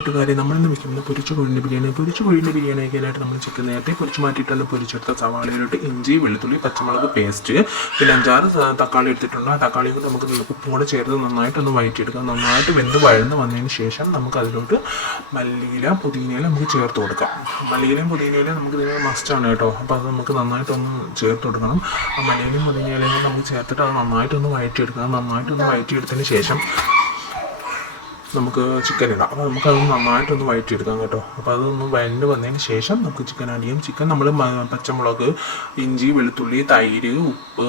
കൂട്ടുകാരെ നമ്മളിന്ന് വെക്കുന്നത് പൊരിച്ച കോഴിൻ്റെ ബിരിയാണി. പൊരിച്ച കോഴിൻ്റെ ബിരിയാണി വയ്ക്കാനായിട്ട് നമ്മൾ ചിക്കൻ നേരത്തെ പൊരിച്ച് മാറ്റിയിട്ടുള്ള പൊരിച്ചെടുത്ത സവാളയിലോട്ട് ഇഞ്ചി, വെളുത്തുള്ളി, പച്ചമുളക് പേസ്റ്റ്, പിന്നെ 5-6 തക്കാളി എടുത്തിട്ടുണ്ട്. ആ തക്കാളി കൊണ്ട് നമുക്ക് ഉപ്പും കൂടെ ചേർത്ത് നന്നായിട്ടൊന്ന് വഴറ്റിയെടുക്കാം. നന്നായിട്ട് വെന്ത് വഴന്ന് വന്നതിന് ശേഷം നമുക്ക് അതിലോട്ട് മല്ലിയില, പുതിനയില നമുക്ക് ചേർത്ത് കൊടുക്കാം. മല്ലിയിലയും പുതിനയിലയും നമുക്ക് ഇതിന് മസ്റ്റാണ് കേട്ടോ. അപ്പോൾ അത് നമുക്ക് നന്നായിട്ടൊന്ന് ചേർത്ത് കൊടുക്കണം. ആ മല്ലിയിലയും പുതിനയിലയും നമുക്ക് ചേർത്തിട്ട് അത് നന്നായിട്ടൊന്ന് വഴറ്റിയെടുക്കണം. നന്നായിട്ടൊന്ന് വഴറ്റിയെടുത്തതിന് ശേഷം നമുക്ക് ചിക്കൻ ഇടാം. അപ്പോൾ നമുക്കത് നന്നായിട്ടൊന്ന് വഴറ്റിയെടുക്കാം കേട്ടോ. അപ്പോൾ അതൊന്ന് വഴണ്ട് വന്നതിന് ശേഷം നമുക്ക് ചിക്കൻ ആഡ് ചെയ്യും. ചിക്കൻ നമ്മൾ പച്ചമുളക്, ഇഞ്ചി, വെളുത്തുള്ളി, തൈര്, ഉപ്പ്,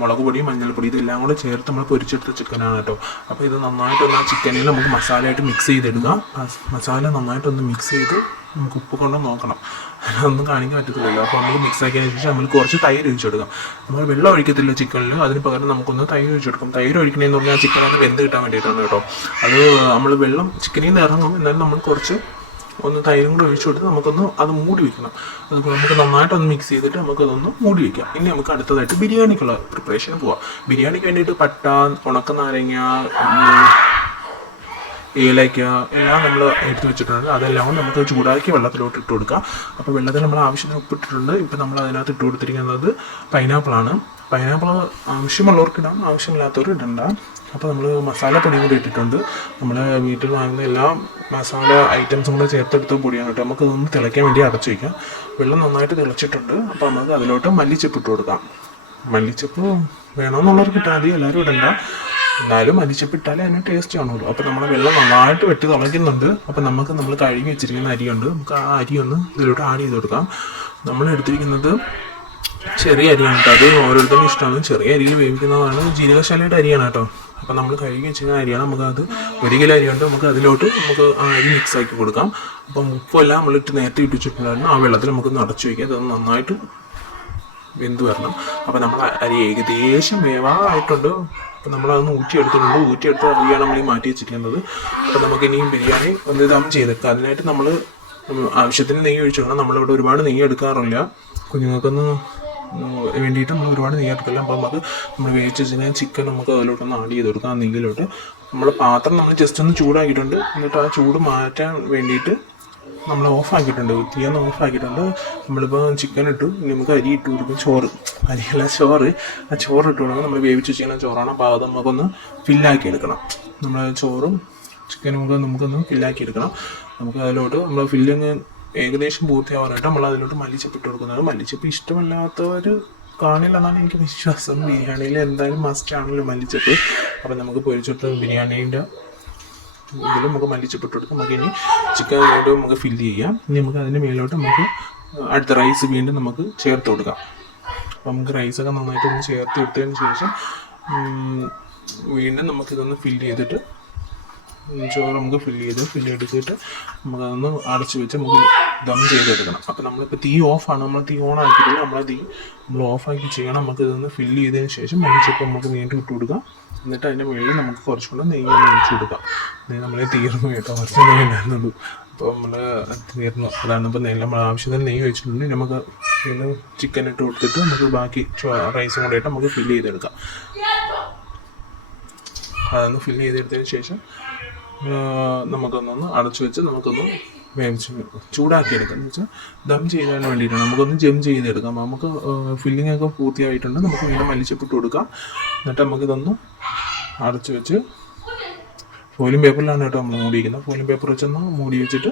മുളക് പൊടി, മഞ്ഞൾപ്പൊടി ഇതെല്ലാം കൂടെ ചേർത്ത് നമ്മൾ പൊരിച്ചെടുത്ത ചിക്കനാണ് കേട്ടോ. അപ്പോൾ ഇത് നന്നായിട്ടൊന്ന് ആ ചിക്കനിൽ നമുക്ക് മസാലയായിട്ട് മിക്സ് ചെയ്തെടുക്കാം. മസാല നന്നായിട്ടൊന്ന് മിക്സ് ചെയ്ത് നമുക്ക് ഉപ്പ് കൊണ്ട് നോക്കണം. അതൊന്നും കാണിക്കാൻ പറ്റത്തില്ലല്ലോ. അപ്പോൾ നമ്മൾ മിക്സ് ആക്കിയതിന് ശേഷം നമ്മൾ കുറച്ച് തൈര് ഒഴിച്ചെടുക്കാം. നമ്മൾ വെള്ളം ഒഴിക്കത്തില്ല ചിക്കനിൽ, അതിന് പകരം നമുക്കൊന്ന് തൈര് ഒഴിച്ചെടുക്കും. തൈര് ഒഴിക്കണമെന്ന് പറഞ്ഞാൽ ചിക്കൻ അത് വെന്ത് കിട്ടാൻ വേണ്ടിയിട്ടാണ് കേട്ടോ. അത് നമ്മൾ വെള്ളം ചിക്കനിൽ നിന്ന് ഇറങ്ങും, എന്നാലും നമ്മൾ കുറച്ച് ഒന്ന് തൈരും കൂടെ ഒഴിച്ചു കൊടുത്ത് നമുക്കൊന്ന് അത് മൂടി വയ്ക്കണം. അതുപോലെ നമുക്ക് നന്നായിട്ടൊന്ന് മിക്സ് ചെയ്തിട്ട് നമുക്കതൊന്ന് മൂടി വയ്ക്കാം. ഇനി നമുക്ക് അടുത്തതായിട്ട് ബിരിയാണിക്കുള്ള പ്രിപ്പറേഷന് പോവാം. ബിരിയാണിക്ക് വേണ്ടിയിട്ട് പട്ട, ഉണക്ക നാരങ്ങ, ഏലയ്ക്ക എല്ലാം നമ്മൾ എടുത്ത് വെച്ചിട്ടുണ്ട്. അതെല്ലാം കൊണ്ട് നമുക്ക് ചൂടാക്കി വെള്ളത്തിലോട്ട് ഇട്ട് കൊടുക്കാം. അപ്പോൾ വെള്ളത്തിൽ നമ്മൾ ആവശ്യത്തിന് ഉപ്പിട്ടിട്ടുണ്ട്. ഇപ്പോൾ നമ്മൾ അതിനകത്ത് ഇട്ട് കൊടുത്തിരിക്കുന്നത് പൈനാപ്പിളാണ്. പൈനാപ്പിൾ ആവശ്യമുള്ളവർക്ക് ഇടാം, ആവശ്യമില്ലാത്തവർ ഇടണ്ട. അപ്പോൾ നമ്മൾ മസാലപ്പൊടി കൂടി ഇട്ടിട്ടുണ്ട്. നമ്മൾ വീട്ടിൽ വാങ്ങുന്ന എല്ലാ മസാല ഐറ്റംസും കൂടെ ചേർത്തെടുത്ത പൊടിയാണ് കേട്ടോ. നമുക്കതൊന്ന് തിളയ്ക്കാൻ വേണ്ടി അടച്ചു വയ്ക്കാം. വെള്ളം നന്നായിട്ട് തിളച്ചിട്ടുണ്ട്. അപ്പോൾ നമുക്ക് അതിലോട്ട് മല്ലിച്ചപ്പ് ഇട്ട് കൊടുക്കാം. മല്ലിച്ചപ്പ് വേണമെന്നുള്ളവർക്ക് ഇട്ടാൽ മതി, എല്ലാവരും ഇടണ്ട. എന്നാലും മല്ലിച്ചപ്പ് ഇട്ടാലേ അതിന് ടേസ്റ്റ് കാണുമല്ലോ. അപ്പോൾ നമ്മൾ വെള്ളം നന്നായിട്ട് വെട്ടി തിളയ്ക്കുന്നുണ്ട്. അപ്പോൾ നമ്മൾ കഴുകി വെച്ചിരിക്കുന്ന അരിയുണ്ട്. നമുക്ക് ആ അരി ഒന്ന് ഇതിലോട്ട് ആഡ് ചെയ്ത് കൊടുക്കാം. നമ്മൾ എടുത്തിരിക്കുന്നത് ചെറിയ അരിയാണ് കേട്ടോ. അത് ഓരോരുത്തരും ഇഷ്ടമാണ്. ചെറിയ അരിയിൽ വേവിക്കുന്നതാണ്, ജീരകശാലയുടെ അരിയാണ് കേട്ടോ. അപ്പോൾ നമ്മൾ കഴുകി വെച്ചിരിക്കുന്ന അരിയാണ്. നമുക്കത് 1 കിലോ അരിയുണ്ട്. നമുക്ക് അതിലോട്ട് നമുക്ക് ആ അരി മിക്സ് ആക്കി കൊടുക്കാം. അപ്പം ഉപ്പെല്ലാം നമ്മളിട്ട് നേരത്തെ ഇട്ടിട്ടുണ്ടായിരുന്നു. ആ വെള്ളത്തിൽ നമുക്കൊന്ന് അടച്ചു വയ്ക്കാം. അതൊന്ന് നന്നായിട്ട് വെന്ത് വരണം. അപ്പോൾ നമ്മൾ അരി ഏകദേശം വേവായിട്ടുണ്ട്. അപ്പോൾ നമ്മളതൊന്ന് ഊറ്റിയെടുത്തിട്ടുണ്ട്. ഊറ്റിയെടുത്ത അരിയാണ് നമ്മൾ ഈ മാറ്റി വെച്ചിരിക്കുന്നത്. അപ്പോൾ നമുക്ക് ഇനിയും ബിരിയാണി ഒന്ന് ദം ചെയ്തെടുക്കാം. അതിനായിട്ട് നമ്മൾ ആവശ്യത്തിന് നെയ്യ് ഒഴിച്ചു വേണം. നമ്മളിവിടെ ഒരുപാട് നെയ്യ് എടുക്കാറില്ല. കുഞ്ഞുങ്ങൾക്കൊന്ന് വേണ്ടിയിട്ട് നമ്മൾ ഒരുപാട് നെയ്യ് എടുക്കില്ല. അപ്പോൾ നമ്മൾ വേവിച്ച് വെച്ചാൽ ചിക്കൻ നമുക്ക് അതിലോട്ടൊന്ന് ആഡ് ചെയ്ത് കൊടുക്കാം. ആ നെയ്യിലോട്ട് നമ്മൾ പാത്രം നമ്മൾ ജസ്റ്റ് ഒന്ന് ചൂടാക്കിയിട്ടുണ്ട്. എന്നിട്ട് ആ ചൂട് മാറ്റാൻ വേണ്ടിയിട്ട് നമ്മൾ ഓഫാക്കിയിട്ടുണ്ട്. തീയൊന്ന് ഓഫാക്കിയിട്ടുണ്ട്. നമ്മളിപ്പോൾ ചിക്കൻ ഇട്ടു. ഇനി നമുക്ക് അരി ഇട്ട് കൊടുക്കും. അരിയല്ല ചോറ്. ആ ചോറ് ഇട്ട് കൊടുക്കണം. നമ്മൾ വേവിച്ച് വെച്ചിരിക്കുന്ന ചോറാണ്. അപ്പോൾ അത് നമുക്കൊന്ന് ഫില്ലാക്കി എടുക്കണം. നമ്മൾ ചോറും ചിക്കനും ഒക്കെ നമുക്കൊന്ന് ഫില്ലാക്കി എടുക്കണം. നമുക്ക് അതിലോട്ട് നമ്മൾ ഫില്ലിങ് ഏകദേശം പൂർത്തിയാവാനായിട്ട് നമ്മൾ അതിലോട്ട് മല്ലിച്ചപ്പ് ഇട്ട് കൊടുക്കുന്നത്. മല്ലിച്ചപ്പ് ഇഷ്ടമല്ലാത്തവർ കാണില്ലെന്നാണ് എനിക്ക് വിശ്വാസം. ബിരിയാണിയിൽ എന്തായാലും മസ്റ്റ് ആണല്ലോ മല്ലിച്ചപ്പ്. അപ്പോൾ നമുക്ക് പൊരിച്ചെടുത്ത ബിരിയാണീൻ്റെ ഇതിൽ നമുക്ക് മല്ലിച്ചപ്പിട്ട് കൊടുക്കാം. നമുക്ക് ഇനി ചിക്കൻ വീണ്ടും നമുക്ക് ഫില്ല് ചെയ്യാം. ഇനി നമുക്ക് അതിൻ്റെ മേലോട്ട് നമുക്ക് അടുത്ത റൈസ് വീണ്ടും നമുക്ക് ചേർത്ത് കൊടുക്കാം. അപ്പോൾ നമുക്ക് റൈസൊക്കെ നന്നായിട്ടൊന്ന് ചേർത്ത് ഇട്ടതിന് ശേഷം വീണ്ടും നമുക്കിതൊന്ന് ഫില്ല് ചെയ്തിട്ട് ചോറ് നമുക്ക് ഫില്ല് എടുത്തിട്ട് നമുക്കതൊന്ന് അടച്ച് വെച്ച് നമുക്ക് ദം ചെയ്തെടുക്കണം. അപ്പോൾ നമ്മളിപ്പോൾ തീ ഓഫാണ്. നമ്മൾ തീ ഓൺ ആക്കിയിട്ടില്ല. നമ്മൾ ഓഫാക്കി ചെയ്യണം. നമുക്ക് ഇതൊന്ന് ഫില്ല് ചെയ്തതിന് ശേഷം മല്ലിച്ചപ്പ് നമുക്ക് വീണ്ടും ഇട്ട് കൊടുക്കാം. എന്നിട്ട് അതിൻ്റെ മുകളിൽ നമുക്ക് കുറച്ചുകൂടെ നെയ്യ് ഒഴിച്ച് കൊടുക്കാം. നമ്മൾ തീർന്നു കേട്ടോ. കുറച്ച് നെയ്യ് ഉണ്ടായിരുന്നുള്ളൂ. അപ്പോൾ നമ്മൾ തീർന്നു. അതാണ് ഇപ്പോൾ നമ്മൾ ആവശ്യത്തിന് നെയ്യ് വെച്ചിട്ടുണ്ട്. നമുക്ക് പിന്നെ ചിക്കൻ ഇട്ട് കൊടുത്തിട്ട് നമുക്ക് ബാക്കി റൈസും കൂടെ ഇട്ട് നമുക്ക് ഫില്ല് ചെയ്തെടുക്കാം. അതൊന്ന് ഫില്ല് ചെയ്തെടുത്തതിന് ശേഷം നമുക്കൊന്നൊന്ന് അടച്ചു വെച്ച് നമുക്കൊന്ന് വേവിച്ച് ചൂടാക്കിയെടുക്കാം. എന്ന് വെച്ചാൽ ദം ചെയ്യാൻ വേണ്ടിയിട്ടാണ്. നമുക്കൊന്ന് ജം ചെയ്തെടുക്കാം. നമുക്ക് ഫില്ലിംഗ് ഒക്കെ പൂർത്തിയായിട്ടുണ്ട്. നമുക്ക് വീണ്ടും മല്ലിച്ചപ്പിട്ട് കൊടുക്കാം. എന്നിട്ട് നമുക്കിതൊന്ന് അടച്ചു വെച്ച് ഫോയിലിംഗ് പേപ്പറിലാണ് കേട്ടോ നമ്മൾ മൂടിയിരിക്കുന്നത്. ഫോയിലിംഗ് പേപ്പർ വെച്ചൊന്ന് മൂടി വെച്ചിട്ട്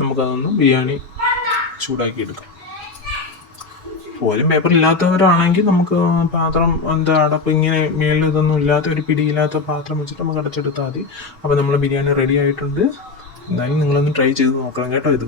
നമുക്കതൊന്ന് ബിരിയാണി ചൂടാക്കിയെടുക്കാം. ഫോയിലിംഗ് പേപ്പർ ഇല്ലാത്തവരാണെങ്കിൽ നമുക്ക് പാത്രം അടപ്പ് ഇങ്ങനെ മേളിൽ ഇതൊന്നും ഇല്ലാത്ത ഒരു പിടിയില്ലാത്ത പാത്രം വെച്ചിട്ട് നമുക്ക് അടച്ചെടുത്താൽ മതി. അപ്പോൾ നമ്മൾ ബിരിയാണി റെഡി ആയിട്ടുണ്ട്. എന്തായാലും നിങ്ങളൊന്ന് ട്രൈ ചെയ്ത് നോക്കണം കേട്ടോ ഇത്.